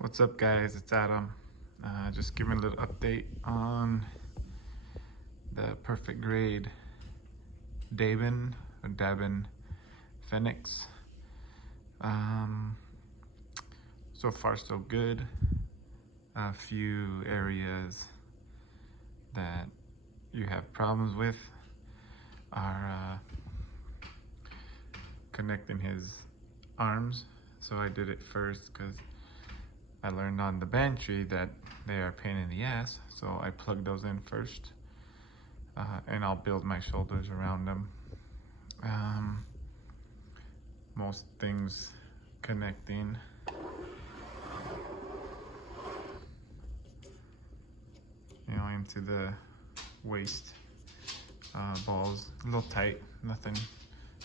What's up, guys? It's Adam. Just giving a little update on the perfect grade Daban Phenex. Um, so far, so good. A few areas that you have problems with are connecting his arms. So I did it first because I learned on the Banshee that they are a pain in the ass. So I plugged those in first. And I'll build my shoulders around them. Most things connecting. Into the waist. Balls a little tight, nothing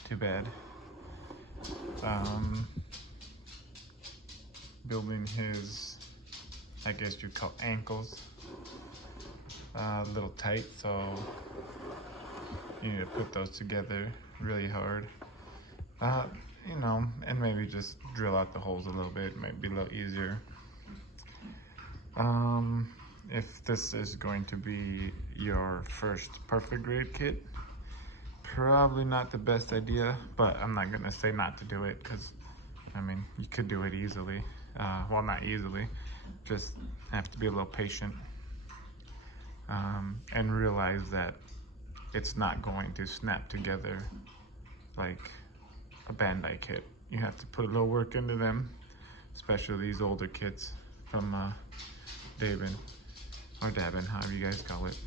too bad. Building his, I guess you'd call ankles, a little tight, so you need to put those together really hard. And maybe just drill out the holes a little bit, might be a little easier. If this is going to be your first perfect grade kit, probably not the best idea, but I'm not gonna say not to do it, because I mean, you could do it easily. Well, not easily, just have to be a little patient, and realize that it's not going to snap together like a Bandai kit. You have to put a little work into them, especially these older kits from Daban, or Daban, however you guys call it.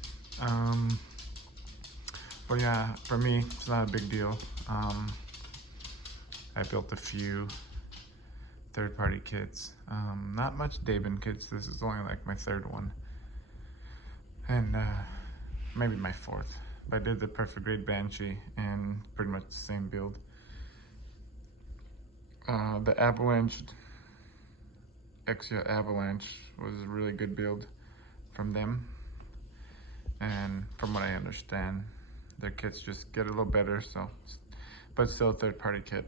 But yeah, for me, it's not a big deal. I built a few third-party kits. Not much Daban kits. This is only like my third one, and maybe my fourth. But I did the perfect grade Banshee and pretty much the same build. The Avalanche, Exia Avalanche, was a really good build from them, and from what I understand, their kits just get a little better. So, but still a third-party kit.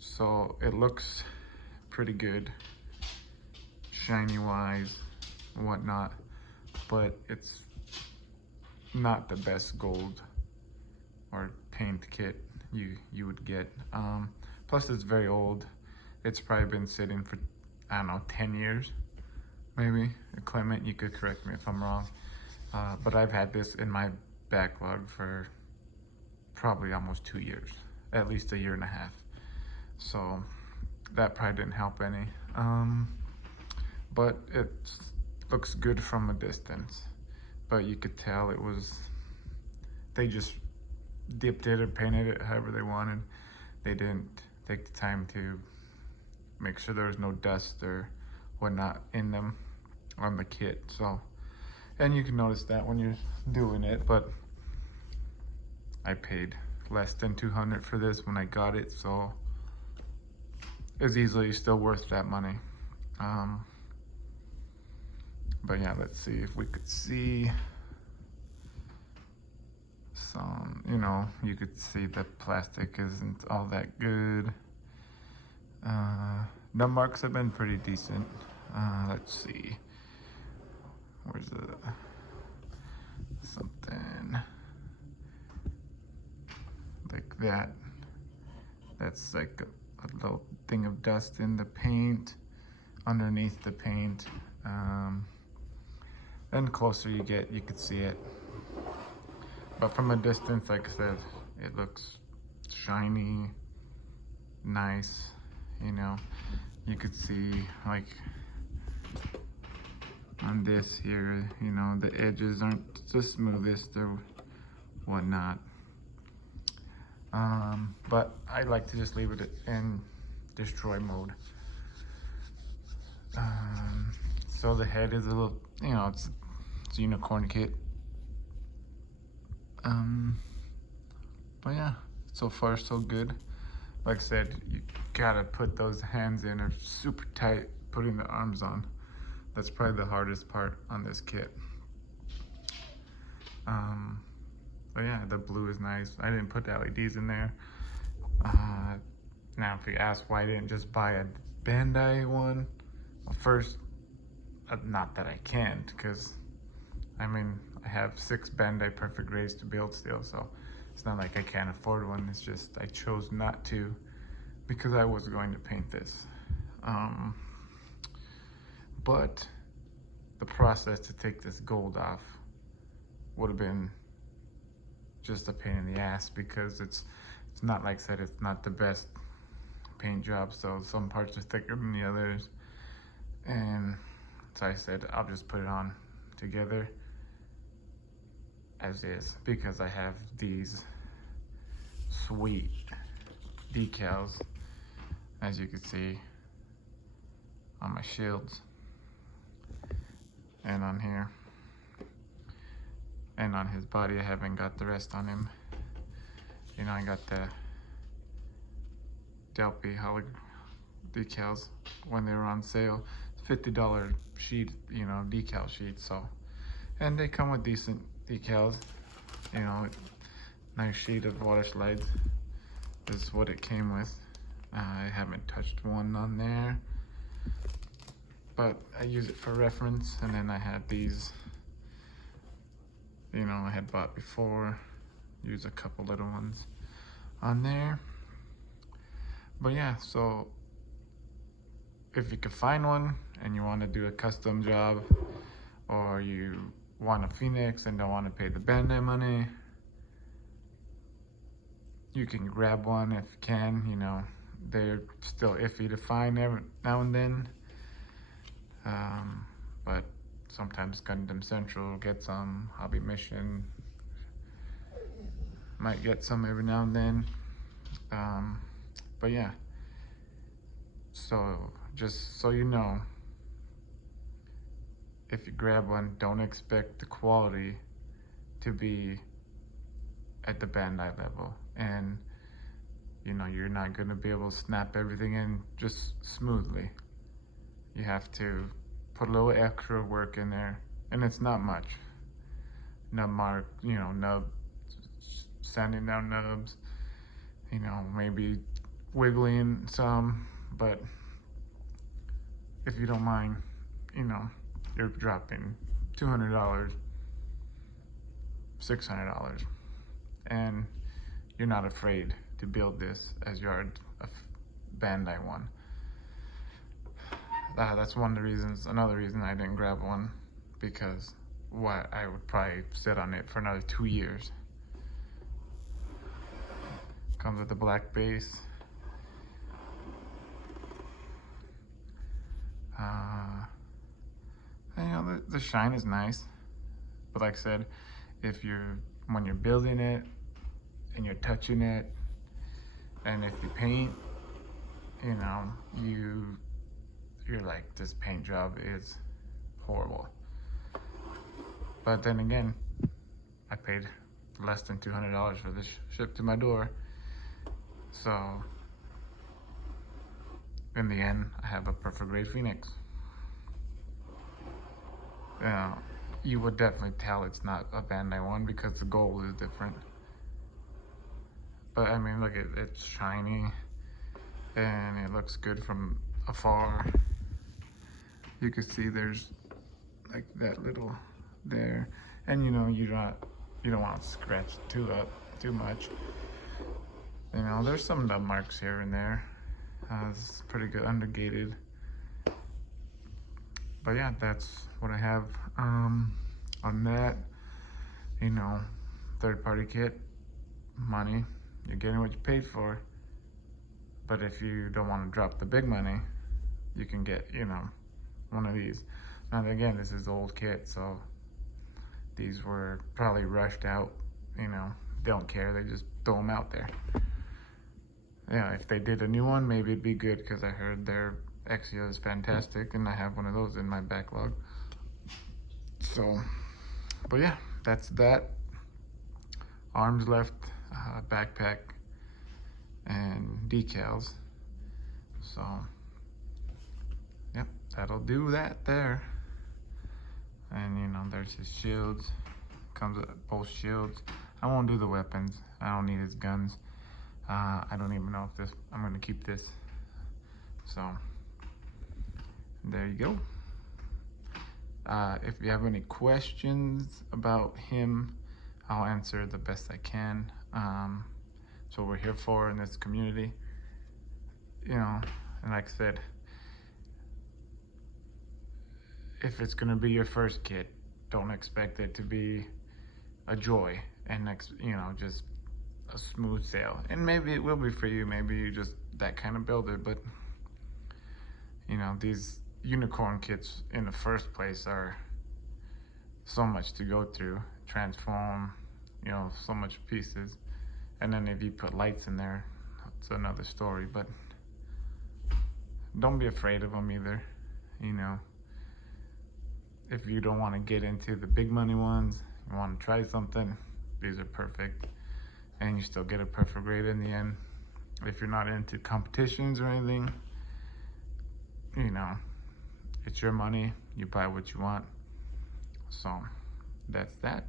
So it looks pretty good, shiny wise, and whatnot, but it's not the best gold or paint kit you would get. Plus it's very old. It's probably been sitting for, I don't know, 10 years, maybe. Clement, you could correct me if I'm wrong. But I've had this in my backlog for probably almost 2 years, at least a year and a half. So that probably didn't help any. But it looks good from a distance. But you could tell they just dipped it or painted it however they wanted. They didn't take the time to make sure there was no dust or whatnot in them on the kit. So, and you can notice that when you're doing it, but I paid less than 200 for this when I got it, so it's easily still worth that money. But yeah, let's see if we could see some, you could see the plastic isn't all that good. The marks have been pretty decent. Let's see. Where's something like that? That's like a little thing of dust in the paint, underneath the paint. And the closer you get, you could see it. But from a distance, like I said, it looks shiny, nice. You could see, like, on this here, the edges aren't the smoothest or whatnot. But I like to just leave it in destroy mode. So the head is a little, it's a unicorn kit. But yeah, so far so good. Like I said, you gotta put those hands in, or super tight, putting the arms on. That's probably the hardest part on this kit. But yeah, the blue is nice. I didn't put the LEDs in there. Now, if you ask why I didn't just buy a Bandai one, well, first, not that I can't, because I mean, I have 6 Bandai Perfect Rays to build still, so it's not like I can't afford one. It's just I chose not to because I was going to paint this. But the process to take this gold off would have been just a pain in the ass, because it's not, like I said, it's not the best paint job, so some parts are thicker than the others. And so I said I'll just put it on together as is, because I have these sweet decals, as you can see, on my shields and on here and on his body. I haven't got the rest on him. You know, I got the Delphi decals when they were on sale. $50 sheet, you know, decal sheet. So, and they come with decent decals, you know, nice sheet of water slides. This is what it came with. I haven't touched one on there, but I use it for reference. And then I had these, you know, I had bought before, use a couple little ones on there. But yeah, so if you could find one and you want to do a custom job, or you want a Phenex and don't want to pay the Bandai money, you can grab one if you can. You know, they're still iffy to find every now and then, but sometimes Gundam Central gets some, Hobby Mission might get some every now and then. But yeah, so just so you know, if you grab one, don't expect the quality to be at the Bandai level. And you know, you're not going to be able to snap everything in just smoothly. You have to put a little extra work in there, and it's not much. Nub mark, you know, nub, sanding down nubs, you know, maybe wiggling some, but if you don't mind, you know, you're dropping $200, $600, and you're not afraid to build this as you are a Bandai one. That's one of the reasons, another reason I didn't grab one, because what I would probably sit on it for another 2 years. Comes with a black base. You know, the shine is nice, but like I said, when you're building it and you're touching it, and if you paint, you know, you're like, this paint job is horrible. But then again, I paid less than $200 for this shipped to my door. So in the end, I have a perfect grade Phenex. You would definitely tell it's not a Bandai one because the gold is different. But I mean, look, it's shiny and it looks good from afar. You can see there's like that little there, and you know, you don't want to scratch too much. You know, there's some nub marks here and there. It's pretty good undergated. But yeah, that's what I have on that. You know, third-party kit, money, you're getting what you paid for. But if you don't want to drop the big money, you can get, you know, one of these. Now again, this is old kit, so these were probably rushed out. You know, they don't care, they just throw them out there. Yeah, if they did a new one, maybe it'd be good, because I heard their Exia is fantastic, and I have one of those in my backlog. So, but yeah, that's that. Arms left, backpack, and decals. So, yep, that'll do that there. And you know, there's his shields. Comes with both shields. I won't do the weapons. I don't need his guns. I don't even know if I'm gonna keep this. So there you go. If you have any questions about him, I'll answer the best I can. That's what we're here for in this community. You know, and like I said, if it's gonna be your first kid, don't expect it to be a joy and just a smooth sail. And maybe it will be for you. Maybe you're just that kind of builder, but these unicorn kits in the first place are so much to go through, transform, so much pieces. And then if you put lights in there, it's another story. But don't be afraid of them either. If you don't want to get into the big money ones, you want to try something, these are perfect. And you still get a perfect grade in the end. If you're not into competitions or anything, it's your money. You buy what you want. So that's that.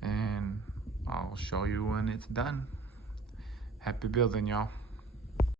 And I'll show you when it's done. Happy building, y'all.